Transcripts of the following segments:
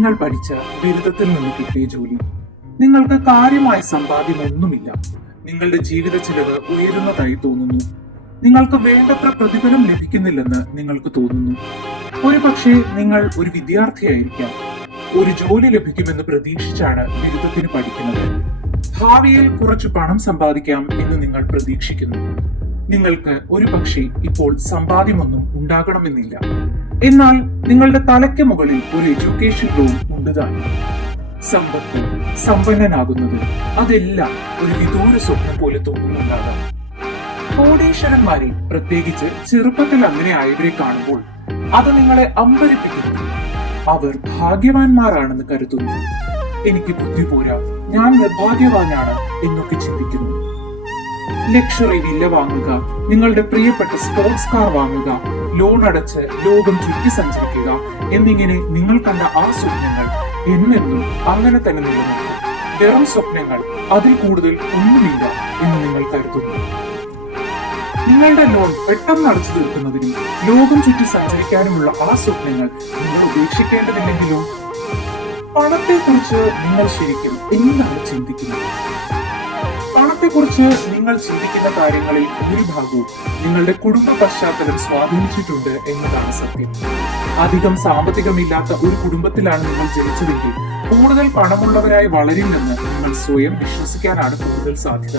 നിങ്ങൾ പഠിച്ച ബിരുദത്തിൽ നിന്ന് കിട്ടിയ ജോലി. നിങ്ങൾക്ക് കാര്യമായ സമ്പാദ്യമൊന്നുമില്ല. നിങ്ങളുടെ ജീവിത ചെലവ് ഉയരുന്നതായി തോന്നുന്നു. നിങ്ങൾക്ക് വേണ്ടത്ര പ്രതിഫലം ലഭിക്കുന്നില്ലെന്ന് നിങ്ങൾക്ക് തോന്നുന്നു. ഒരുപക്ഷെ നിങ്ങൾ ഒരു വിദ്യാർത്ഥിയായിരിക്കാം. ഒരു ജോലി ലഭിക്കുമെന്ന് പ്രതീക്ഷിച്ചാണ് ബിരുദത്തിന് പഠിക്കുന്നത്. ഭാവിയിൽ കുറച്ച് പണം സമ്പാദിക്കാം എന്ന് നിങ്ങൾ പ്രതീക്ഷിക്കുന്നു. നിങ്ങൾക്ക് ഒരുപക്ഷെ ഇപ്പോൾ സമ്പാദ്യമൊന്നും ഉണ്ടാകണമെന്നില്ല. എന്നാൽ നിങ്ങളുടെ തലയ്ക്ക് മുകളിൽ ഒരു എഡ്യൂക്കേഷൻ ലോൺ ഉണ്ട് താനും. സമ്പത്ത്, സമ്പന്നനാകുന്നത്, അതെല്ലാം ഒരു വിദൂര സ്വപ്നം പോലെ തോന്നുന്നുണ്ടാകാം. കോടീശ്വരന്മാരെ, പ്രത്യേകിച്ച് ചെറുപ്പത്തിൽ അങ്ങനെ ആയവരെ കാണുമ്പോൾ അത് നിങ്ങളെ അമ്പരിപ്പിക്കുന്നു. അവർ ഭാഗ്യവാന്മാരാണെന്ന് കരുതുന്നു. എനിക്ക് ബുദ്ധി പോരാ, ഞാൻ നിർഭാഗ്യവാനാണ് എന്നൊക്കെ ചിന്തിക്കുന്നു. ലക്ഷറി വില്ല വാങ്ങുക, നിങ്ങളുടെ പ്രിയപ്പെട്ട സ്പോർട്സ് കാർ വാങ്ങുക, ലോൺ അടച്ച് ലോകം ചുറ്റി സഞ്ചരിക്കുക എന്നിങ്ങനെ നിങ്ങൾ കണ്ട ആ സ്വപ്നങ്ങൾ എന്നെന്നും അങ്ങനെ തന്നെ നിലനിൽക്കും. വെറും സ്വപ്നങ്ങൾ, അതിൽ കൂടുതൽ ഒന്നുമില്ല എന്ന് നിങ്ങൾ കരുതുന്നു. നിങ്ങളുടെ ലോൺ പെട്ടെന്ന് അടച്ചു തീർക്കുന്നതിനും ലോകം ചുറ്റി സഞ്ചരിക്കാനുമുള്ള ആ സ്വപ്നങ്ങൾ നിങ്ങൾ ഉപേക്ഷിക്കേണ്ടതില്ലെങ്കിലോ? പണത്തെക്കുറിച്ച് നിങ്ങൾ ശരിക്കും എന്താണ് ചിന്തിക്കുന്നത്? പണത്തെക്കുറിച്ച് നിങ്ങൾ ചിന്തിക്കുന്ന കാര്യങ്ങളിൽ ഭൂരിഭാഗവും നിങ്ങളുടെ കുടുംബ പശ്ചാത്തലം സ്വാധീനിച്ചിട്ടുണ്ട് എന്നതാണ് സത്യം. അധികം സാമ്പത്തികമില്ലാത്ത ഒരു കുടുംബത്തിലാണ് നിങ്ങൾ ജനിച്ചതെങ്കിൽ കൂടുതൽ പണമുള്ളവരായി വളരില്ലെന്ന് നിങ്ങൾ സ്വയം വിശ്വസിക്കാനാണ് കൂടുതൽ സാധ്യത.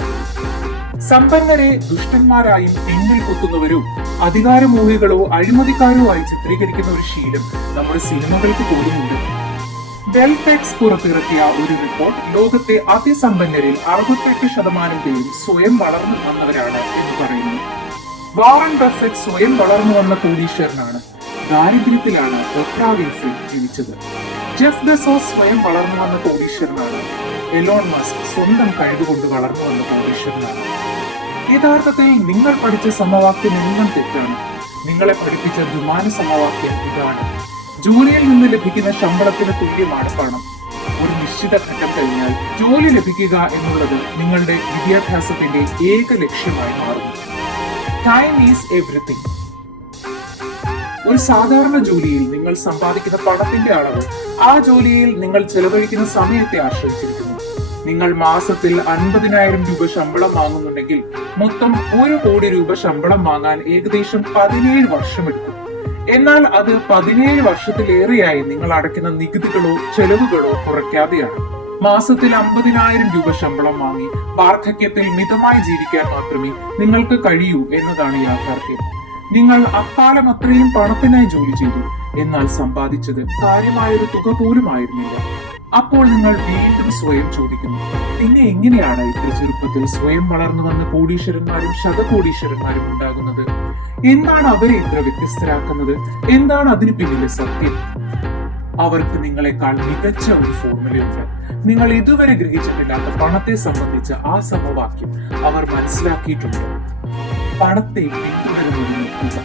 സമ്പന്നരെ ദുഷ്ടന്മാരായും പിന്നിൽ കുത്തുന്നവരോ അധികാരമോഹികളോ അഴിമതിക്കാരോ ആയി ചിത്രീകരിക്കുന്ന ഒരു ശീലം നമ്മുടെ സിനിമകൾക്ക് പോലുമുണ്ട്. വെൽടെക്സ് പുറത്തിറക്കിയ ഒരു റിപ്പോർട്ട് ലോകത്തെ അതിസമ്പന്നരിൽ 68% പേരും സ്വയം വളർന്നു വന്നവരാണ് എന്ന് പറയുന്നു. വാറൻ ബഫറ്റ് സ്വയം വളർന്നു വന്ന കോടീശ്വരനാണ്. ദാരിദ്ര്യത്തിലാണ് ഓപ്ര വിൻഫ്രി ജനിച്ചത്. ജെഫ് ബെസോസ് സ്വയം വളർന്നു വന്ന കോടീശ്വരനാണ്. എലോൺ മസ്ക് സ്വന്തം കഴിവുകൊണ്ട് വളർന്നു വന്ന കോടീശ്വരനാണ്. യഥാർത്ഥത്തിൽ നിങ്ങൾ പഠിച്ച സമവാക്യം എല്ലാം തെറ്റാണ്. നിങ്ങളെ പഠിപ്പിച്ച ദ്വിമാന സമവാക്യം ഇതാണ്: ജോലിയിൽ നിന്ന് ലഭിക്കുന്ന ശമ്പളത്തിന് തുല്യമാണ് പണം. ഒരു നിശ്ചിത ഘട്ടം കഴിഞ്ഞാൽ ജോലി ലഭിക്കുക എന്നുള്ളത് നിങ്ങളുടെ വിദ്യാഭ്യാസത്തിന്റെ ഏക ലക്ഷ്യമായി മാറുന്നു. Time is everything. ഒരു സാധാരണ ജോലിയിൽ നിങ്ങൾ സമ്പാദിക്കുന്ന പണത്തിന്റെ അളവ് ആ ജോലിയിൽ നിങ്ങൾ ചെലവഴിക്കുന്ന സമയത്തെ ആശ്രയിച്ചിരിക്കുന്നു. നിങ്ങൾ മാസത്തിൽ 50,000 രൂപ ശമ്പളം വാങ്ങുന്നുണ്ടെങ്കിൽ മൊത്തം 1 കോടി രൂപ ശമ്പളം വാങ്ങാൻ ഏകദേശം 17 വർഷമെടുക്കും. എന്നാൽ അത് 17 വർഷത്തിലേറെയായി നിങ്ങൾ അടയ്ക്കുന്ന നികുതികളോ ചെലവുകളോ കുറയ്ക്കാതെയാണ്. മാസത്തിൽ 50,000 രൂപ ശമ്പളം വാങ്ങി വാർദ്ധക്യത്തിൽ മിതമായി ജീവിക്കാൻ മാത്രമേ നിങ്ങൾക്ക് കഴിയൂ എന്നതാണ് യാഥാർത്ഥ്യം. നിങ്ങൾ അക്കാലം അത്രയും പണത്തിനായി ജോലി ചെയ്തു, എന്നാൽ സമ്പാദിച്ചത് കാര്യമായൊരു തുക പോലും ആയിരുന്നില്ല. അപ്പോൾ നിങ്ങൾ വീണ്ടും സ്വയം ചോദിക്കുന്നു, പിന്നെ എങ്ങനെയാണ് ഇത്ര ചെറുപ്പത്തിൽ സ്വയം വളർന്നു വന്ന കോടീശ്വരന്മാരും ശതകോടീശ്വരന്മാരും ഉണ്ടാകുന്നത്? എന്താണ് അവരെ ഇത്ര വ്യത്യസ്തരാക്കുന്നത്? എന്താണ് അതിന് പിന്നിലെ സത്യം? അവർക്ക് നിങ്ങളെക്കാൾ മികച്ച ഒരു ഫോർമുലയുണ്ട്. നിങ്ങൾ ഇതുവരെ ഗ്രഹിച്ചിട്ടില്ലാത്ത പണത്തെ സംബന്ധിച്ച ആ സമവാക്യം അവർ മനസ്സിലാക്കിയിട്ടുണ്ട്. പണത്തെ പിന്തുടരുന്നത് നോക്കുക.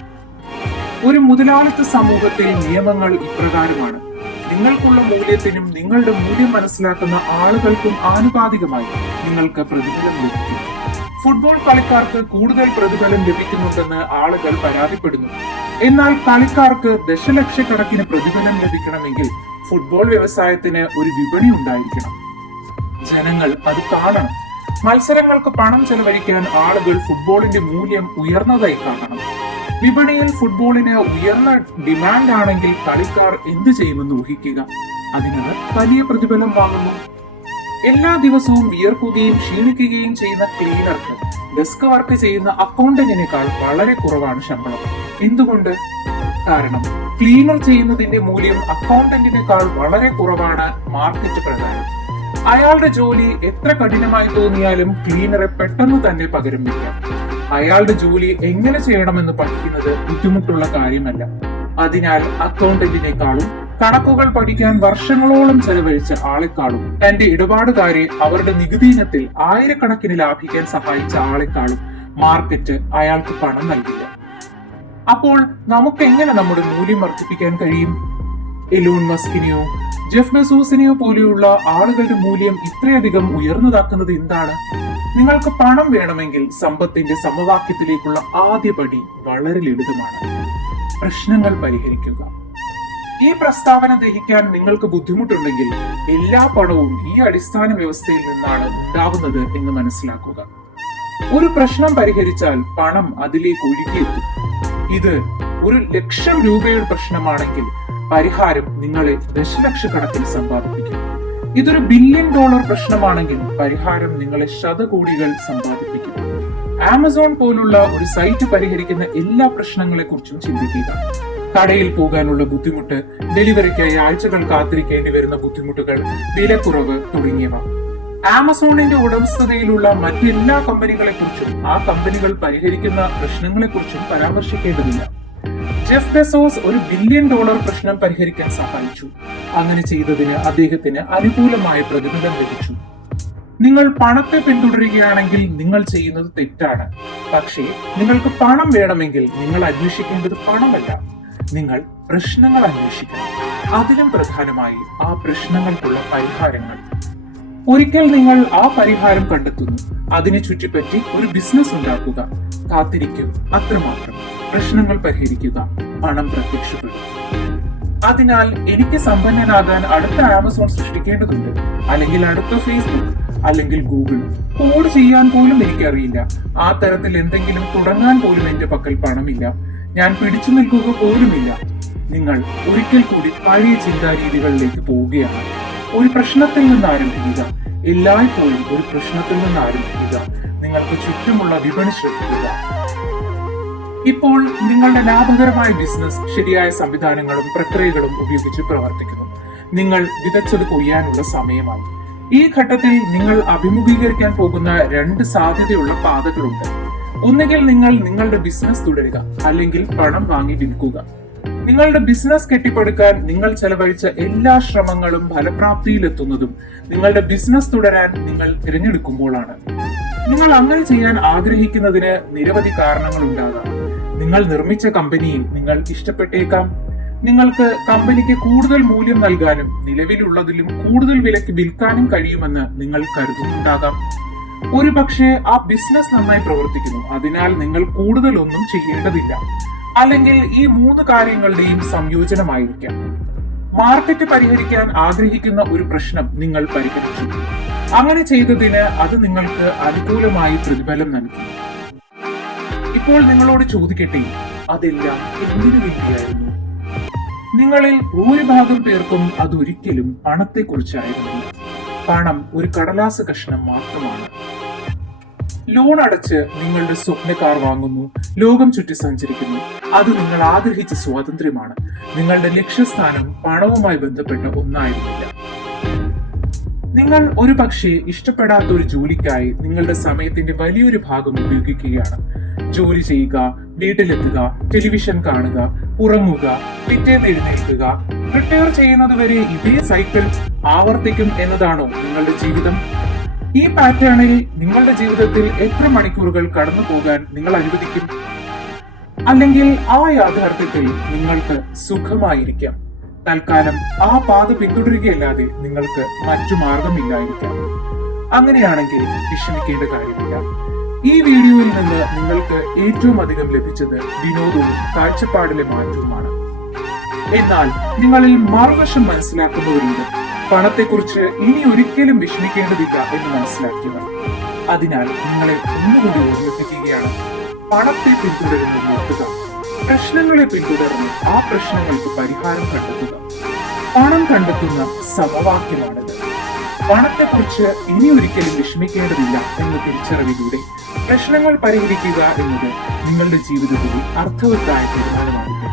ഒരു മുതലാളിത്ത സമൂഹത്തിൽ നിയമങ്ങൾ ഇപ്രകാരമാണ്: നിങ്ങൾക്കുള്ള മൂല്യത്തിനും നിങ്ങളുടെ മൂല്യം മനസ്സിലാക്കുന്ന ആളുകൾക്കും ആനുപാതികമായി നിങ്ങൾക്ക് പ്രതിഫലം ലഭിക്കും. ഫുട്ബോൾ കളിക്കാർക്ക് കൂടുതൽ പ്രതിഫലം ലഭിക്കുന്നുണ്ടെന്ന് ആളുകൾ പരാതിപ്പെടുന്നു. എന്നാൽ കളിക്കാർക്ക് ദശലക്ഷക്കണക്കിന് പ്രതിഫലം ലഭിക്കണമെങ്കിൽ ഫുട്ബോൾ വ്യവസായത്തിന് ഒരു വിപണി ഉണ്ടായിരിക്കണം. ജനങ്ങൾ അത് കാണണം. മത്സരങ്ങൾക്ക് പണം ചെലവഴിക്കാൻ ആളുകൾ ഫുട്ബോളിന്റെ മൂല്യം ഉയർന്നതായി കാണണം. വിപണിയിൽ ഫുട്ബോളിന് ഉയർന്ന ഡിമാൻഡ് ആണെങ്കിൽ കളിക്കാർ എന്ത് ചെയ്യുമെന്ന് ഊഹിക്കുക. അതിനവർ വലിയ പ്രതിഫലം വാങ്ങുന്നു. എല്ലാ ദിവസവും വിയർക്കുകയും ക്ഷീണിക്കുകയും ചെയ്യുന്ന ക്ലീനർക്ക് ഡെസ്ക് വർക്ക് ചെയ്യുന്ന അക്കൗണ്ടന്റിനേക്കാൾ വളരെ കുറവാണ് ശമ്പളം. എന്തുകൊണ്ട്? കാരണം ക്ലീനർ ചെയ്യുന്നതിന്റെ മൂല്യം അക്കൗണ്ടന്റിനേക്കാൾ വളരെ കുറവാണ് മാർക്കറ്റ് പ്രകാരം. അയാളുടെ ജോലി എത്ര കഠിനമായി തോന്നിയാലും ക്ലീനറെ പെട്ടെന്ന് തന്നെ പകരം വയ്ക്കാം. അയാളുടെ ജോലി എങ്ങനെ ചെയ്യണമെന്ന് പഠിക്കുന്നത് ബുദ്ധിമുട്ടുള്ള കാര്യമല്ല. അതിനാൽ അക്കൗണ്ടന്റിനേക്കാളും കണക്കുകൾ പഠിക്കാൻ വർഷങ്ങളോളം ചെലവഴിച്ച ആളെക്കാളും തന്റെ ഇടപാടുകാരെ അവരുടെ നികുതി ഇനത്തിൽ ആയിരക്കണക്കിന് ലാഭിക്കാൻ സഹായിച്ച ആളെക്കാളും മാർക്കറ്റ് അയാൾക്ക് പണം നൽകില്ല. അപ്പോൾ നമുക്ക് എങ്ങനെ നമ്മുടെ മൂല്യം വർദ്ധിപ്പിക്കാൻ കഴിയും? എലോൺ മസ്കിനെയോ ജെഫ് ബെസോസിനെയോ പോലെയുള്ള ആളുകളുടെ മൂല്യം ഇത്രയധികം ഉയർന്നതാക്കുന്നത് എന്താണ്? നിങ്ങൾക്ക് പണം വേണമെങ്കിൽ സമ്പത്തിന്റെ സമവാക്യത്തിലേക്കുള്ള ആദ്യ പടി വളരെ ലളിതമാണ്: പ്രശ്നങ്ങൾ പരിഹരിക്കുക. ഈ പ്രസ്താവന ദഹിക്കാൻ നിങ്ങൾക്ക് ബുദ്ധിമുട്ടുണ്ടെങ്കിൽ എല്ലാ പണവും ഈ അടിസ്ഥാന വ്യവസ്ഥയിൽ നിന്നാണ് ഉണ്ടാവുന്നത് എന്ന് മനസ്സിലാക്കുക. ഒരു പ്രശ്നം പരിഹരിച്ചാൽ പണം അതിലേക്ക് ഒഴുകിയെത്തും. ഇത് 1,00,000 രൂപയുടെ പ്രശ്നമാണെങ്കിൽ പരിഹാരം നിങ്ങളെ ദശലക്ഷക്കണക്കിൽ സമ്പാദിപ്പിക്കും. ഇതൊരു $1 ബില്യൺ പ്രശ്നമാണെങ്കിൽ പരിഹാരം നിങ്ങളെ ശതകോടികൾ സമ്പാദിപ്പിക്കും. ആമസോൺ പോലുള്ള ഒരു സൈറ്റ് പരിഹരിക്കുന്ന എല്ലാ പ്രശ്നങ്ങളെ കുറിച്ചും ചിന്തിക്കുക. കടയിൽ പോകാനുള്ള ബുദ്ധിമുട്ട്, ഡെലിവറിക്കായി ആഴ്ചകൾ കാത്തിരിക്കേണ്ടി വരുന്ന ബുദ്ധിമുട്ടുകൾ, വിലക്കുറവ് തുടങ്ങിയവ. ആമസോണിന്റെ ഉടമസ്ഥതയിലുള്ള മറ്റെല്ലാ കമ്പനികളെ കുറിച്ചും ആ കമ്പനികൾ പരിഹരിക്കുന്ന പ്രശ്നങ്ങളെ കുറിച്ചും പരാമർശിക്കേണ്ടതില്ല. ജെഫ് ബെസോസ് ഒരു $1 ബില്യൺ പ്രശ്നം പരിഹരിക്കാൻ സഹായിച്ചു. അങ്ങനെ ചെയ്തതിന് അദ്ദേഹത്തിന് അനുകൂലമായ പ്രതിഫലം ലഭിച്ചു. നിങ്ങൾ പണത്തെ പിന്തുടരുകയാണെങ്കിൽ നിങ്ങൾ ചെയ്യുന്നത് തെറ്റാണ്. പക്ഷേ നിങ്ങൾക്ക് പണം വേണമെങ്കിൽ നിങ്ങൾ അന്വേഷിക്കേണ്ടത് പണമല്ല, നിങ്ങൾ പ്രശ്നങ്ങൾ അന്വേഷിക്കണം. അതിലും പ്രധാനമായി ആ പ്രശ്നങ്ങൾക്കുള്ള പരിഹാരങ്ങൾ. ഒരിക്കൽ നിങ്ങൾ ആ പരിഹാരം കണ്ടെത്തുന്നു, അതിനെ ചുറ്റിപ്പറ്റി ഒരു ബിസിനസ് ഉണ്ടാക്കുക, കാത്തിരിക്കും, അത്രമാത്രം. പ്രശ്നങ്ങൾ പരിഹരിക്കുക, പണം പ്രത്യക്ഷപ്പെടും. അതിനാൽ എനിക്ക് സമ്പന്നനാകാൻ അടുത്ത ആമസോൺ സൃഷ്ടിക്കേണ്ടതുണ്ട്, അല്ലെങ്കിൽ അടുത്ത ഫേസ്ബുക്ക്, അല്ലെങ്കിൽ ഗൂഗിൾ. കോഡ് ചെയ്യാൻ പോലും എനിക്കറിയില്ല. ആ തരത്തിൽ എന്തെങ്കിലും തുടങ്ങാൻ പോലും എന്റെ പക്കൽ പണമില്ല. ഞാൻ പിടിച്ചു നിൽക്കുക പോലുമില്ല. നിങ്ങൾ ഒരിക്കൽ കൂടി പഴയ ചിന്താരീതികളിലേക്ക് പോവുകയാണ്. ഒരു പ്രശ്നത്തിൽ നിന്ന് ആരംഭിക്കുക. എല്ലായ്പ്പോഴും ഒരു പ്രശ്നത്തിൽ നിന്ന് ആരംഭിക്കുക. നിങ്ങൾക്ക് ചുറ്റുമുള്ള വിപണി ശ്രദ്ധിക്കുക. ഇപ്പോൾ നിങ്ങളുടെ ലാഭകരമായ ബിസിനസ് ശരിയായ സംവിധാനങ്ങളും പ്രക്രിയകളും ഉപയോഗിച്ച് പ്രവർത്തിക്കുന്നു. നിങ്ങൾ വിതച്ചത് കൊയ്യാനുള്ള സമയമായി. ഈ ഘട്ടത്തിൽ നിങ്ങൾ അഭിമുഖീകരിക്കാൻ പോകുന്ന 2 സാധ്യതയുള്ള പാതകളുണ്ട്. ഒന്നുകിൽ നിങ്ങൾ നിങ്ങളുടെ ബിസിനസ് തുടരുക, അല്ലെങ്കിൽ പണം വാങ്ങി വിൽക്കുക. നിങ്ങളുടെ ബിസിനസ് കെട്ടിപ്പടുക്കാൻ നിങ്ങൾ ചെലവഴിച്ച എല്ലാ ശ്രമങ്ങളും ഫലപ്രാപ്തിയിലെത്തുന്നതും നിങ്ങളുടെ ബിസിനസ് തുടരാൻ നിങ്ങൾ തിരഞ്ഞെടുക്കുമ്പോഴാണ്. നിങ്ങൾ അങ്ങനെ ചെയ്യാൻ ആഗ്രഹിക്കുന്നതിന് നിരവധി കാരണങ്ങൾ ഉണ്ടാകാം. നിങ്ങൾ നിർമ്മിച്ച കമ്പനിയെ നിങ്ങൾ ഇഷ്ടപ്പെട്ടേക്കാം. നിങ്ങൾക്ക് കമ്പനിക്ക് കൂടുതൽ മൂല്യം നൽകാനും നിലവിലുള്ളതിലും കൂടുതൽ വിലയ്ക്ക് വിൽക്കാനും കഴിയുമെന്ന് നിങ്ങൾ കരുതുന്നുണ്ടാകാം. ഒരുപക്ഷെ ആ ബിസിനസ് നന്നായി പ്രവർത്തിക്കുന്നു, അതിനാൽ നിങ്ങൾ കൂടുതലൊന്നും ചെയ്യേണ്ടതില്ല. അല്ലെങ്കിൽ ഈ 3 കാര്യങ്ങളുടെയും സംയോജനമായിരിക്കാം. മാർക്കറ്റ് പരിഹരിക്കാൻ ആഗ്രഹിക്കുന്ന ഒരു പ്രശ്നം നിങ്ങൾ പരിഹരിച്ചു. അങ്ങനെ ചെയ്തതിന് അത് നിങ്ങൾക്ക് അനുകൂലമായി പ്രതിഫലം നൽകി. ഇപ്പോൾ നിങ്ങളോട് ചോദിക്കട്ടെ, അതെല്ലാം എന്തിനു വേണ്ടിയായിരുന്നു? നിങ്ങളിൽ ഭൂരിഭാഗം പേർക്കും അതൊരിക്കലും പണത്തെക്കുറിച്ചായിരുന്നു. പണം ഒരു കടലാസ് കഷ്ണം മാത്രമാണ്. ലോൺ അടച്ച് നിങ്ങളുടെ സ്വപ്ന കാർ വാങ്ങുന്നു, ലോകം ചുറ്റി സഞ്ചരിക്കുന്നു. അത് നിങ്ങൾ ആഗ്രഹിച്ച സ്വാതന്ത്ര്യമാണ്. നിങ്ങളുടെ ലക്ഷ്യസ്ഥാനം പണവുമായി ബന്ധപ്പെട്ട ഒന്നായിരുന്നില്ല. നിങ്ങൾ ഒരു പക്ഷേ ഇഷ്ടപ്പെടാത്ത ഒരു ജോലിക്കായി നിങ്ങളുടെ സമയത്തിന്റെ വലിയൊരു ഭാഗം ഉപയോഗിക്കുകയാണ്. ജോലി ചെയ്യുക, വീട്ടിലെത്തുക, ടെലിവിഷൻ കാണുക, ഉറങ്ങുക, പിറ്റേന്ന് എഴുന്നേൽക്കുക, റിട്ടയർ ചെയ്യുന്നത് വരെ ഇതേ സൈക്കിൾ ആവർത്തിക്കും എന്നതാണോ നിങ്ങളുടെ ജീവിതം? ഈ പാറ്റേണിൽ നിങ്ങളുടെ ജീവിതത്തിൽ എത്ര മണിക്കൂറുകൾ കടന്നു പോകാൻ നിങ്ങൾ അനുവദിക്കും? അല്ലെങ്കിൽ ആ യാഥാർത്ഥ്യത്തിൽ നിങ്ങൾക്ക് സുഖമായിരിക്കാം. തൽക്കാലം ആ പാത പിന്തുടരുകയല്ലാതെ നിങ്ങൾക്ക് മറ്റു മാർഗമില്ലായിരിക്കാം. അങ്ങനെയാണെങ്കിൽ വിഷമിക്കേണ്ട കാര്യമില്ല. ഈ വീഡിയോയിൽ നിന്ന് നിങ്ങൾക്ക് ഏറ്റവും അധികം ലഭിച്ചത് വിനോദവും കാഴ്ചപ്പാടിലെ മാറ്റവുമാണ്. എന്നാൽ നിങ്ങളിൽ മറുവശം മനസ്സിലാക്കുന്നവരുണ്ട്. പണത്തെക്കുറിച്ച് ഇനി ഒരിക്കലും വിഷമിക്കേണ്ടതില്ല എന്ന് മനസ്സിലാക്കിയവർ. അതിനാൽ നിങ്ങളെ ഒന്നുകൂടി ഓർമ്മിപ്പിക്കുകയാണ്, പണത്തെ പിന്തുടരുന്നത് നോക്കുക. പ്രശ്നങ്ങളെ പിന്തുടർന്ന് ആ പ്രശ്നങ്ങൾക്ക് പരിഹാരം കണ്ടെത്തുക. പണം കണ്ടെത്തുന്ന സമവാക്യമാണിത്. പണത്തെക്കുറിച്ച് ഇനി ഒരിക്കലും വിഷമിക്കേണ്ടതില്ല എന്ന തിരിച്ചറിവിലൂടെ പ്രശ്നങ്ങൾ പരിഹരിക്കുക എന്നത് നിങ്ങളുടെ ജീവിതത്തിലെ അർത്ഥവത്തായ തീരുമാനമായിരിക്കും.